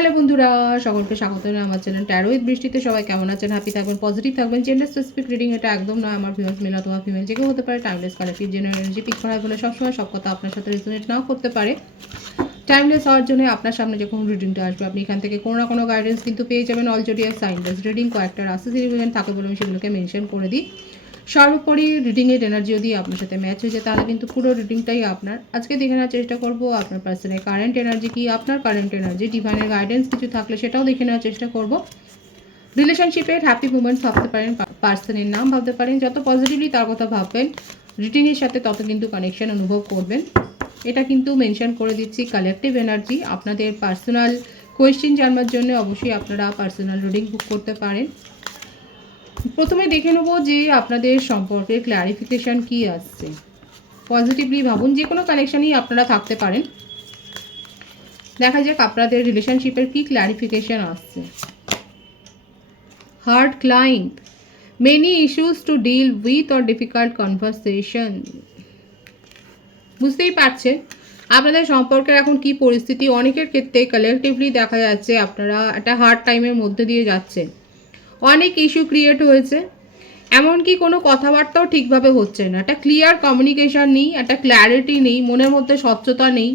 Hello বন্ধুরা, সকলকে স্বাগত জানাই আমার চ্যানেল ট্যারো উইথ বৃষ্টিতে। সবাই কেমন আছেন? হ্যাপি থাকবেন, পজিটিভ থাকবেন। জেন্ডার স্পেসিফিক রিডিং এটা একদম নয়। আমার ভিউয়ার্স মেল অথবা ফিমেল যে কেউ হতে পারে। Timeless collective general energy pick করা বলে সবসময় সব কথা আপনার সাথে রেজোনেট নাও করতে পারে। টাইমলেস হওয়ার জন্য আপনার সামনে যখন রিডিংটা আসবে আপনি এখান থেকে কোনো না কোনো গাইডেন্স কিন্তু পেয়ে যাবেন। অল জোডিয়াক সাইনলেস রিডিং কয়েকটা রাস্তা সিরিমেন্ট থাকে বলে আমি সেগুলোকে মেনশন করে দিই। সর্বোপরি রিডিংয়ের এনার্জি যদি আপনার সাথে ম্যাচ হয়ে যায় তাহলে কিন্তু পুরো রিডিংটাই আপনার। আজকে দেখে নেওয়ার চেষ্টা করব আপনার পার্সনের কারেন্ট এনার্জি কি, আপনার কারেন্ট এনার্জি ডিভাইনের গাইডেন্স কিছু থাকলে সেটাও দেখে নেওয়ার চেষ্টা করব। রিলেশনশিপের হ্যাপি মুমেন্টস ভাবতে পারেন, পার্সনের নাম ভাবতে পারেন। যত পজিটিভলি তার কথা ভাববেন রিডিংয়ের সাথে তত কিন্তু কানেকশন অনুভব করবেন। এটা কিন্তু মেনশন করে দিচ্ছি কালেকটিভ এনার্জি। আপনাদের পার্সোনাল কোয়েশ্চেন জানবার জন্য অবশ্যই আপনারা পার্সোনাল রিডিং বুক করতে পারেন। প্রথমে দেখে নেব যে আপনাদের সম্পর্কে ক্ল্যারিফিকেশান কি আসছে। পজিটিভলি ভাবুন, যে কোনো কানেকশানই আপনারা থাকতে পারেন। দেখা যাক আপনাদের রিলেশনশিপের কি ক্ল্যারিফিকেশান আসছে। Heart climb, many issues to deal with or difficult conversation. বুঝতেই পারছেন আপনাদের সম্পর্কের এখন কি পরিস্থিতি। অনেকের ক্ষেত্রে কালেকটিভলি দেখা যাচ্ছে আপনারা একটা হার্ড টাইমের মধ্যে দিয়ে যাচ্ছেন। অনেক ইস্যু ক্রিয়েট হয়েছে, এমনকি কোনো কথাবার্তাও ঠিকভাবে হচ্ছে না। একটা ক্লিয়ার কমিউনিকেশান নেই, একটা ক্ল্যারিটি নেই, মনের মধ্যে স্বচ্ছতা নেই।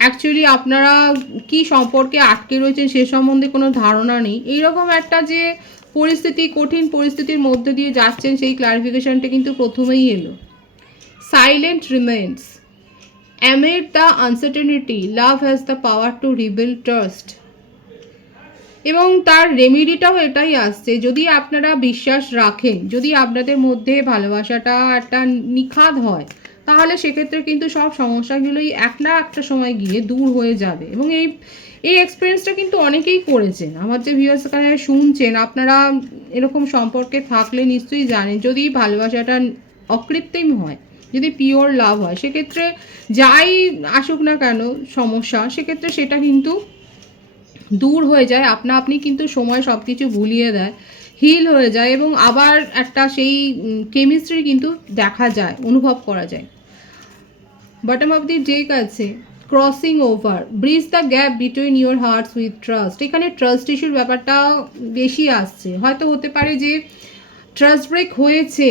অ্যাকচুয়ালি আপনারা কি সম্পর্কে আটকে রয়েছেন সে সম্বন্ধে কোনো ধারণা নেই। এইরকম একটা যে পরিস্থিতি, কঠিন পরিস্থিতির মধ্যে দিয়ে যাচ্ছেন, সেই ক্লারিফিকেশানটা কিন্তু প্রথমেই এলো। Silent remains, amid the uncertainty love has the power to rebuild trust। এবং তার রেমেডিটাও এটাই আসছে, যদি আপনারা বিশ্বাস রাখেন, যদি আপনাদের মধ্যে ভালোবাসাটা একটা নিখাদ হয় তাহলে সেক্ষেত্রে কিন্তু সব সমস্যাগুলোই এক না একটা সময় গিয়ে দূর হয়ে যাবে। এবং এই এক্সপিরিয়েন্সটা কিন্তু অনেকেই করেছেন। আমার যে ভিউয়ার্স এখানে শুনছেন, আপনারা এরকম সম্পর্কে থাকলে নিশ্চয়ই জানেন, যদি ভালোবাসাটা অকৃত্রিম হয়, যদি পিওর লাভ হয়, সেক্ষেত্রে যাই আসুক না কেন সমস্যা, সেক্ষেত্রে সেটা কিন্তু দূর হয়ে যায়। আপনি কিন্তু সময় সব কিছু ভুলিয়ে দেয়, হিল হয়ে যায় এবং আবার একটা সেই কেমিস্ট্রি কিন্তু দেখা যায়, অনুভব করা যায়। বটম অফ দি ডেক আছে crossing over, bridge the gap between your hearts with trust. এখানে ট্রাস্ট ইস্যুর ব্যাপারটা বেশি আসছে। হয়তো হতে পারে যে ট্রাস্ট ব্রেক হয়েছে,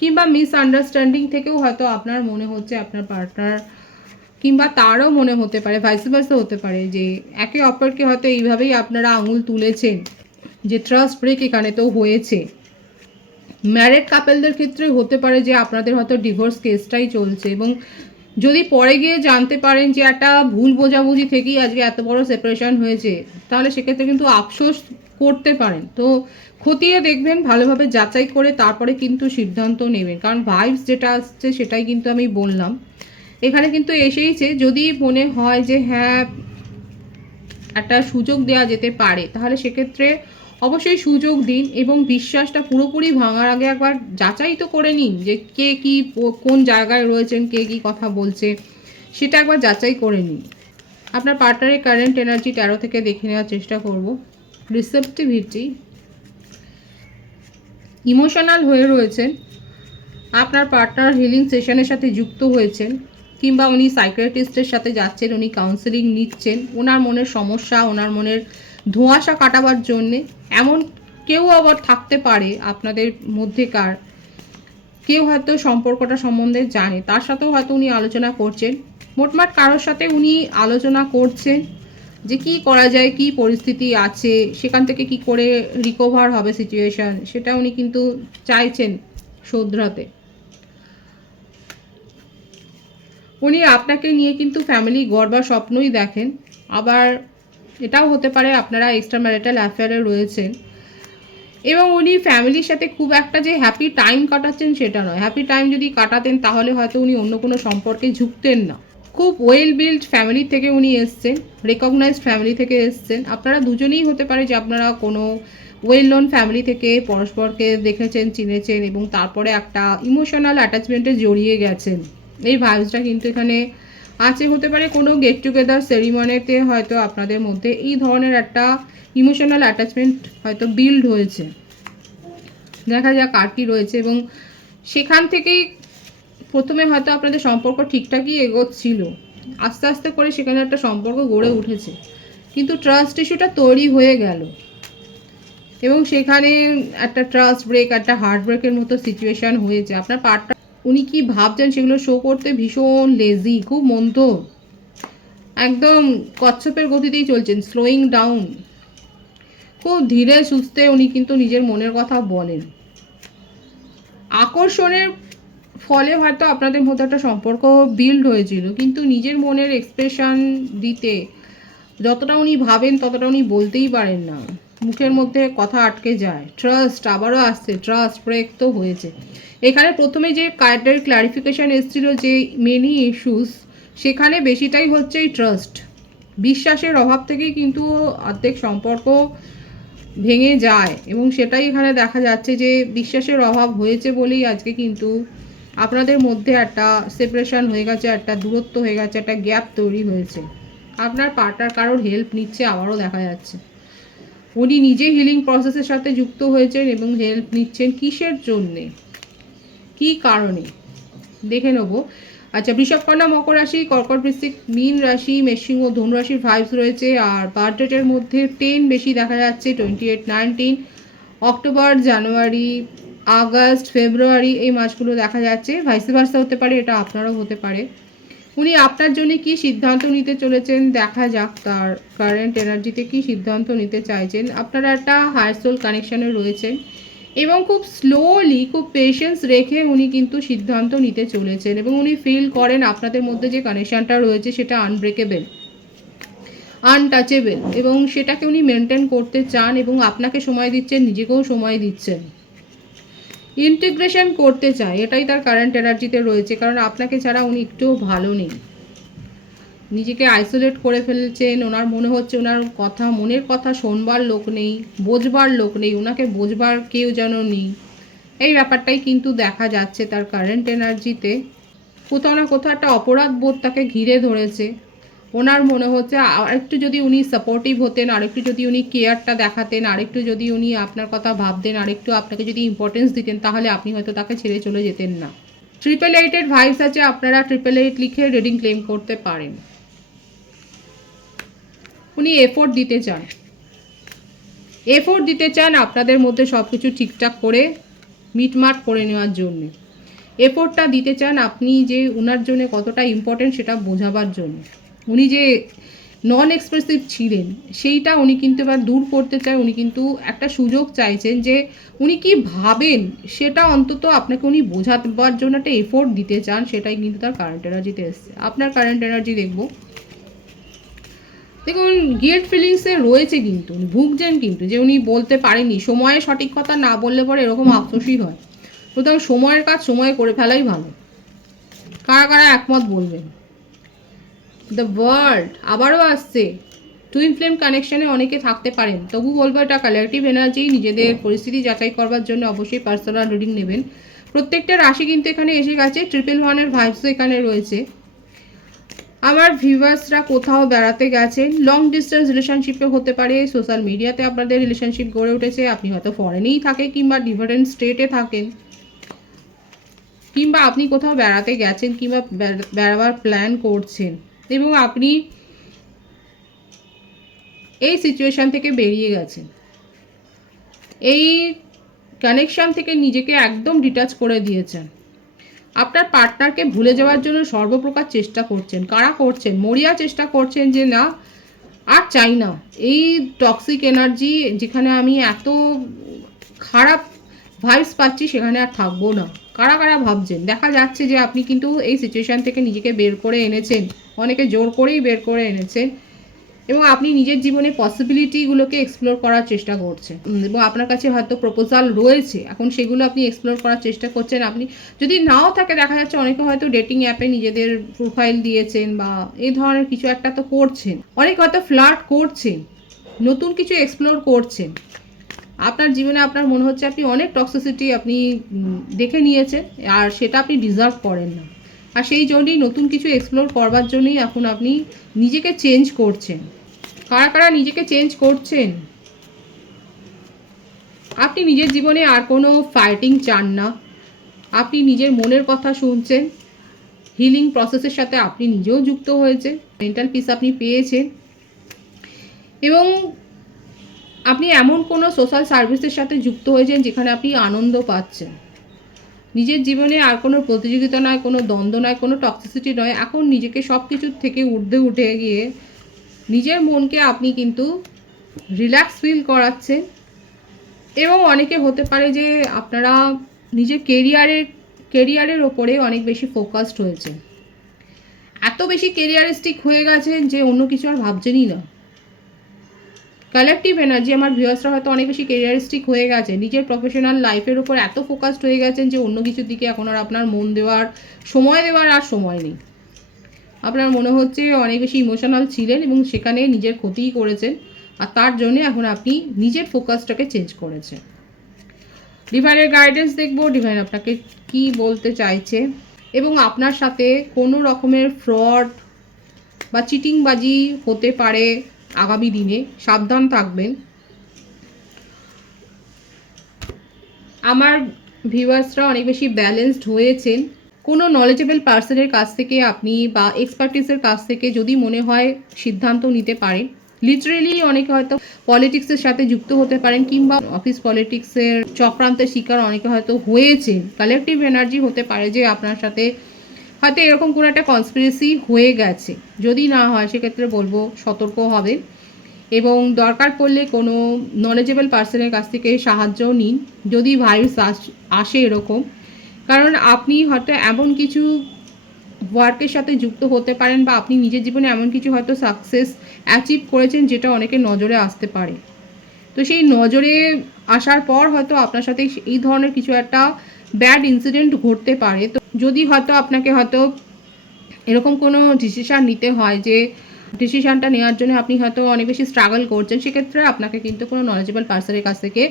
কিংবা মিসআন্ডারস্ট্যান্ডিং থেকেও হয়তো আপনার মনে হচ্ছে আপনার পার্টনার কিংবা তারও মনে হতে পারে, ভাইস ভার্সা হতে পারে, যে একে অপরকে হয়তো এইভাবেই আপনারা আঙুল তুলেছেন যে ট্রাস্ট ব্রেক এখানে তো হয়েছে। ম্যারেড কাপেলদের ক্ষেত্রে হতে পারে যে আপনাদের হয়তো ডিভোর্স কেসটাই চলছে, এবং যদি পরে গিয়ে জানতে পারেন যে একটা ভুল বোঝাবুঝি থেকেই আজকে এত বড় সেপারেশন হয়েছে, তাহলে সেক্ষেত্রে কিন্তু আফসোস করতে পারেন। তো খতিয়ে দেখবেন, ভালোভাবে যাচাই করে তারপরে কিন্তু সিদ্ধান্ত নেবেন, কারণ ভাইবস যেটা আসছে সেটাই কিন্তু আমি বললাম। এখানে কিন্তু এসেইছে, যদি মনে হয় যে হ্যাঁ একটা সুযোগ দেওয়া যেতে পারে তাহলে সেক্ষেত্রে অবশ্যই সুযোগ দিন, এবং বিশ্বাসটা পুরোপুরি ভাঙার আগে একবার যাচাই তো করে নিন যে কে কি কোন জায়গায় রয়েছেন, কে কি কথা বলছে, সেটা একবার যাচাই করে নিন। আপনার পার্টনারের কারেন্ট এনার্জি 13 থেকে দেখে নেওয়ার চেষ্টা করব। রিসেপটিভিটি, ইমোশনাল হয়ে রয়েছেন। আপনার পার্টনার হিলিং সেশনের সাথে যুক্ত হয়েছেন, কিংবা উনি সাইকিয়াট্রিস্টের সাথে যাচ্ছেন, উনি কাউন্সেলিং নিচ্ছেন ওনার মনের সমস্যা, ওনার মনের ধোঁয়াশা কাটাবার জন্যে। এমন কেউ আবার থাকতে পারে আপনাদের মধ্যেকার কেউ হয়তো সম্পর্কটা সম্বন্ধে জানে, তার সাথেও হয়তো উনি আলোচনা করছেন। মোটমাট কারোর সাথে উনি আলোচনা করছেন যে কি করা যায়, কি পরিস্থিতি আছে, সেখান থেকে কি করে রিকভার হবে সিচুয়েশান, সেটা উনি কিন্তু চাইছেন শোধরাতে। উনি আপনাকে নিয়ে কিন্তু ফ্যামিলি গড়বার স্বপ্নই দেখেন। আবার এটাও হতে পারে আপনারা এক্সট্রা ম্যারিটাল অ্যাফেয়ারে রয়েছেন, এবং উনি ফ্যামিলির সাথে খুব একটা যে হ্যাপি টাইম কাটাচ্ছেন সেটা নয়। হ্যাপি টাইম যদি কাটাতেন তাহলে হয়তো উনি অন্য কোনো সম্পর্কে ঝুঁকতেন না। খুব ওয়েল বিল্ড ফ্যামিলি থেকে উনি এসছেন, রেকগনাইজড ফ্যামিলি থেকে এসছেন। আপনারা দুজনেই হতে পারে যে আপনারা কোনো ওয়েল নোন ফ্যামিলি থেকে পরস্পরকে দেখেছেন, চিনেছেন, এবং তারপরে একটা ইমোশনাল অ্যাটাচমেন্টে জড়িয়ে গেছেন। এই ভাইবসটা কিন্তু এখানে আছে। হতে পারে কোনো গেট টুগেদার সেরিমনিতে হয়তো আপনাদের মধ্যে এই ধরনের একটা ইমোশনাল অ্যাটাচমেন্ট হয়তো বিল্ড হয়েছে। দেখা যাক আর কি রয়েছে, এবং সেখান থেকেই প্রথমে হয়তো আপনাদের সম্পর্ক ঠিকঠাকই এগোচ্ছিল, আস্তে আস্তে করে সেখানে একটা সম্পর্ক গড়ে উঠেছে। কিন্তু ট্রাস্ট ইস্যুটা তৈরি হয়ে গেল এবং সেখানে একটা ট্রাস্ট ব্রেক, একটা হার্ট ব্রেকের মতো সিচুয়েশান হয়েছে। আপনার পার্টনার উনি কি ভাবছেন সেগুলো শো করতে ভীষণ লেজি, খুব মন্দ, একদম কচ্ছপের গতিতেই চলছেন, স্লোয়িং ডাউন, খুব ধীরে সুস্থে উনি কিন্তু নিজের মনের কথা বলেন। আকর্ষণের ফলে হয়তো আপনাদের মধ্যে একটা সম্পর্ক বিল্ড হয়েছিল, কিন্তু নিজের মনের এক্সপ্রেশন দিতে যতটা উনি ভাবেন ততটা উনি বলতেই পারেন না, মুখের মধ্যে কথা আটকে যায়। ট্রাস্ট আবারও আসছে, ট্রাস্ট ব্রেক তো হয়েছে। এখানে প্রথমে যে কার্ডের ক্লারিফিকেশান এসেছিল যে মেনি ইস্যুস, সেখানে বেশিটাই হচ্ছে এই ট্রাস্ট, বিশ্বাসের অভাব থেকেই কিন্তু অর্ধেক সম্পর্ক ভেঙে যায় এবং সেটাই এখানে দেখা যাচ্ছে যে বিশ্বাসের অভাব হয়েছে বলেই আজকে কিন্তু আপনাদের মধ্যে একটা সেপারেশন হয়ে গেছে, একটা দূরত্ব হয়ে গেছে, একটা গ্যাপ তৈরি হয়েছে। আপনার পার্টনার কারোর হেল্প নিচ্ছে আবারও দেখা যাচ্ছে, উনি নিজে হিলিং প্রসেসের সাথে যুক্ত হয়েছেন এবং হেল্প নিচ্ছেন কিসের জন্যে, কি কারণে দেখে নেব। আচ্ছা, বৃষভ, কন্যা, মকর রাশি, কর্কট, বৃশ্চিক, মীন রাশি, মেষসিংহ, ধনু রাশির ভাইবস রয়েছে। আর বার্থ ডেটের মধ্যে 10 বেশি দেখা যাচ্ছে, 28, 19, অক্টোবর, জানুয়ারি, আগস্ট, ফেব্রুয়ারি এই মাসগুলো দেখা যাচ্ছে। ভাইসে ভার্সা হতে পারে, এটা আপনারও হতে পারে। উনি আপনার জন্য কি সিদ্ধান্ত নিতে চলেছেন দেখা যাক, তার কারেন্ট এনার্জিতে কি সিদ্ধান্ত নিতে চাইছেন। আপনারা একটা হায়ার সোল কানেকশানে রয়েছেন এবং খুব স্লোলি, খুব পেশেন্স রেখে উনি কিন্তু সিদ্ধান্ত নিতে চলেছেন এবং উনি ফিল করেন আপনাদের মধ্যে যে কানেকশানটা রয়েছে সেটা আনব্রেকেবল, আনটাচেবল এবং সেটাকে উনি মেনটেন করতে চান এবং আপনাকে সময় দিচ্ছেন, নিজেকেও সময় দিচ্ছেন, ইন্টিগ্রেশন করতে চায়, এটাই তার কারেন্ট এনার্জিতে রয়েছে। কারণ আপনাকে ছাড়া উনি একটুও ভালো নেই, নিজেকে আইসোলেট করে ফেলছেন। ওনার মনে হচ্ছে ওনার কথা, মনের কথা শোনবার লোক নেই, বোঝবার লোক নেই, ওনাকে বোঝবার কেউ যেন নেই, এই ব্যাপারটাই কিন্তু দেখা যাচ্ছে তার কারেন্ট এনার্জিতে। কোথাও না কোথাও একটা অপরাধ বোধ তাকে ঘিরে ধরেছে। ওনার মনে হচ্ছে আরেকটু যদি উনি সাপোর্টিভ হতেন, আরেকটু যদি উনি কেয়ারটা দেখাতেন, আরেকটু যদি উনি আপনার কথা ভাবতেন, আরেকটু আপনাকে যদি ইম্পর্টেন্স দিতেন, তাহলে আপনি হয়তো তাকে ছেড়ে চলে যেতেন না। 888 ভাইবস আছে, আপনারা 888 লিখে রিডিং ক্লেম করতে পারেন। উনি এফোর্ট দিতে চান, এফোর্ট দিতে চান আপনাদের মধ্যে সব কিছু ঠিকঠাক করে মিটমাট করে নেওয়ার জন্যে। এফোর্টটা দিতে চান আপনি যে ওনার জন্য কতটা ইম্পর্টেন্ট সেটা বোঝাবার জন্য। উনি যে নন এক্সপ্রেসিভ ছিলেন সেইটা উনি কিন্তু এবার দূর করতে চায়। উনি কিন্তু একটা সুযোগ চাইছেন যে উনি কি ভাবেন সেটা অন্তত আপনাকে উনি বোঝাবার জন্য একটা এফোর্ট দিতে চান, সেটাই কিন্তু তার কারেন্ট এনার্জিতে এসছে। আপনার কারেন্ট এনার্জি দেখব, দেখুন গিল্ট ফিলিংসে রয়েছে, কিন্তু উনি ভুগছেন কিন্তু যে উনি বলতে পারেননি, সময়ে সঠিক কথা না বললে পরে এরকম আফসোসই হয়। সুতরাং সময়ের কাজ সময়ে করে ফেলাই ভালো। কারা কারা একমত বলবেন। দ্য ওয়ার্ল্ড আবারও আসছে, টুইন ফ্লেম কানেকশানে অনেকে থাকতে পারেন, তবু বলবো এটা কালেকটিভ এনার্জি। নিজেদের পরিস্থিতি যাচাই করবার জন্য অবশ্যই পার্সোনাল রিডিং নেবেন। প্রত্যেকটা রাশি কিন্তু এখানে এসে গেছে, 111 ভাইবসও এখানে রয়েছে। আমার ভিউয়ার্সরা কোথাও বেড়াতে গেছেন, লং ডিস্টেন্স রিলেশনশিপে হতে পারে, সোশ্যাল মিডিয়াতে আপনাদের রিলেশনশিপ গড়ে উঠেছে, আপনি হয়তো ফরেনেই থাকেন কিংবা ডিফারেন্ট স্টেটে থাকেন, কিংবা আপনি কোথাও বেড়াতে গেছেন কিংবা বেড়াবার প্ল্যান করছেন এবং আপনি এই সিচুয়েশান থেকে বেরিয়ে গেছেন, এই কানেকশান থেকে নিজেকে একদম ডিটাচ করে দিয়েছেন। আপনার পার্টনারকে ভুলে যাওয়ার জন্য সর্বপ্রকার চেষ্টা করছেন। কারা করছেন? মরিয়া চেষ্টা করছেন যে না আর চাই না এই টক্সিক এনার্জি, যেখানে আমি এত খারাপ ভাইবস পাচ্ছি সেখানে আর থাকবো না। কারা কারা ভাবছেন? দেখা যাচ্ছে যে আপনি কিন্তু এই সিচুয়েশান থেকে নিজেকে বের করে এনেছেন, অনেকে জোর করেই বের করে এনেছেন এবং আপনি নিজের জীবনে পসিবিলিটিগুলোকে এক্সপ্লোর করার চেষ্টা করছেন এবং আপনার কাছে হয়তো প্রপোজাল রয়েছে, এখন সেগুলো আপনি এক্সপ্লোর করার চেষ্টা করছেন। আপনি যদি নাও থাকে, দেখা যাচ্ছে অনেকে হয়তো ডেটিং অ্যাপে নিজেদের প্রোফাইল দিয়েছেন বা এই ধরনের কিছু একটা তো করছেন, অনেকে হয়তো ফ্লার্ট করছেন, নতুন কিছু এক্সপ্লোর করছেন। আপনার জীবনে আপনার মনে হচ্ছে আপনি অনেক টক্সিসিটি আপনি দেখে নিয়েছেন আর সেটা আপনি ডিজার্ভ করেন না, আর সেই জন্যই নতুন কিছু এক্সপ্লোর করবার জন্যই এখন আপনি নিজেকে চেঞ্জ করছেন। কারা কারা নিজেকে চেঞ্জ করছেন? আপনি নিজের জীবনে আর কোনো ফাইটিং চান না, আপনি নিজের মনের কথা শুনছেন, হিলিং প্রসেসের সাথে আপনি নিজেও যুক্ত হয়েছেন, মেন্টাল পিস আপনি পেয়েছেন এবং আপনি এমন কোনো সোশ্যাল সার্ভিসের সাথে যুক্ত হয়েছেন যেখানে আপনি আনন্দ পাচ্ছেন। নিজের জীবনে আর কোনো প্রতিযোগিতা নয়, কোনো দ্বন্দ্ব নয়, কোনো টক্সিসিটি নয়। এখন নিজেকে সব কিছুর থেকে ঊর্ধ্বে উঠে গিয়ে নিজের মনকে আপনি কিন্তু রিল্যাক্স ফিল করাচ্ছেন। এবং অনেকে হতে পারে যে আপনারা নিজের কেরিয়ারের ওপরে অনেক বেশি ফোকাসড হয়েছে, এত বেশি কেরিয়ারিস্টিক হয়ে গেছেন যে অন্য কিছু আর ভাবছেনই না। কালেকটিভ এনার্জি আমার ভিউয়ার্সরা হয়তো অনেক বেশি কেরিয়ারিস্টিক হয়ে গেছে, নিজের প্রফেশনাল লাইফের উপর এত ফোকাসড হয়ে গেছেন যে অন্য কিছুর দিকে এখন আর আপনার মন দেওয়ার আর সময় নেই। আপনার মনে হচ্ছে অনেক বেশি ইমোশনাল ছিলেন এবং সেখানে নিজের ক্ষতিই করেছেন, আর তার জন্য এখন আপনি নিজের ফোকাসটাকে চেঞ্জ করেছেন। ডিভাইনের গাইডেন্স দেখবো, ডিভাইন আপনাকে কি বলতে চাইছে এবং আপনার সাথে কোনো রকমের ফ্রড বা চিটিংবাজি হতে পারে আগামী দিনে, সাবধান থাকবেন। আমার ভিউয়ার্সরা অনেক বেশি ব্যালেন্সড হয়েছেন। কোনো নলেজেবল পার্সনের কাছ থেকে আপনি বা এক্সপার্টিসের কাছ থেকে যদি মনে হয় সিদ্ধান্ত নিতে পারেন। লিটারেলি অনেকে হয়তো পলিটিক্সের সাথে যুক্ত হতে পারেন কিংবা অফিস পলিটিক্সের চক্রান্তের শিকার অনেকে হয়তো হয়েছেন। কালেকটিভ এনার্জি হতে পারে যে আপনার সাথে হয়তো এরকম কোনো একটা কনস্পিরেসি হয়ে গেছে। যদি না হয় সেক্ষেত্রে বলবো সতর্ক হবেন এবং দরকার পড়লে কোনো নলেজেবল পার্সনের কাছ থেকে সাহায্য নিন যদি ভাইবস আসে এরকম। কারণ আপনি হয়তো এমন কিছু ওয়ার্কের সাথে যুক্ত হতে পারেন বা আপনি নিজের জীবনে এমন কিছু হয়তো সাকসেস অ্যাচিভ করেছেন যেটা অনেকের নজরে আসতে পারে। তো সেই নজরে আসার পর হয়তো আপনার সাথে এই ধরনের কিছু একটা ব্যাড ইনসিডেন্ট ঘটতে পারে। তো যদি হয়তো আপনাকে হয়তো এরকম কোনো ডিসিশান নিতে হয় যে ডিসিশানটা নেওয়ার জন্য আপনি হয়তো অনেক বেশি স্ট্রাগল করছেন, সেক্ষেত্রে আপনাকে কিন্তু কোনো নলেজেবল পার্সনের কাছ থেকে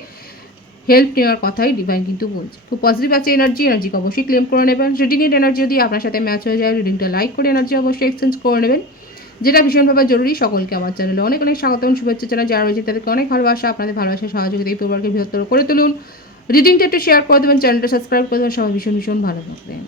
হেল্প নেওয়ার কথাই ডিভাইন কিন্তু বলছে। খুব পজিটিভ আছে এনার্জিকে অবশ্যই ক্লেম করে নেবেন। রিডিংয়ের এনার্জি যদি আপনার সাথে ম্যাচ হয়ে যায়, রিডিংটা লাইক করে এনার্জি অবশ্যই এক্সচেঞ্জ করে নেবেন, যেটা ভীষণভাবে জরুরি। সকলকে আমার চ্যানেলে অনেক অনেক স্বাগত এবং শুভেচ্ছা জানাই। যারা রয়েছে তাদেরকে অনেক ভালোবাসা, আপনাদের ভালোবাসার সহযোগিতা এই পরিবারকে বৃহত্তর করে তুলুন। রিডিংটা একটু শেয়ার করে দেবেন, চ্যানেলটা সাবস্ক্রাইব করে দেবেন। সবাই ভীষণ ভীষণ ভালো থাকবেন।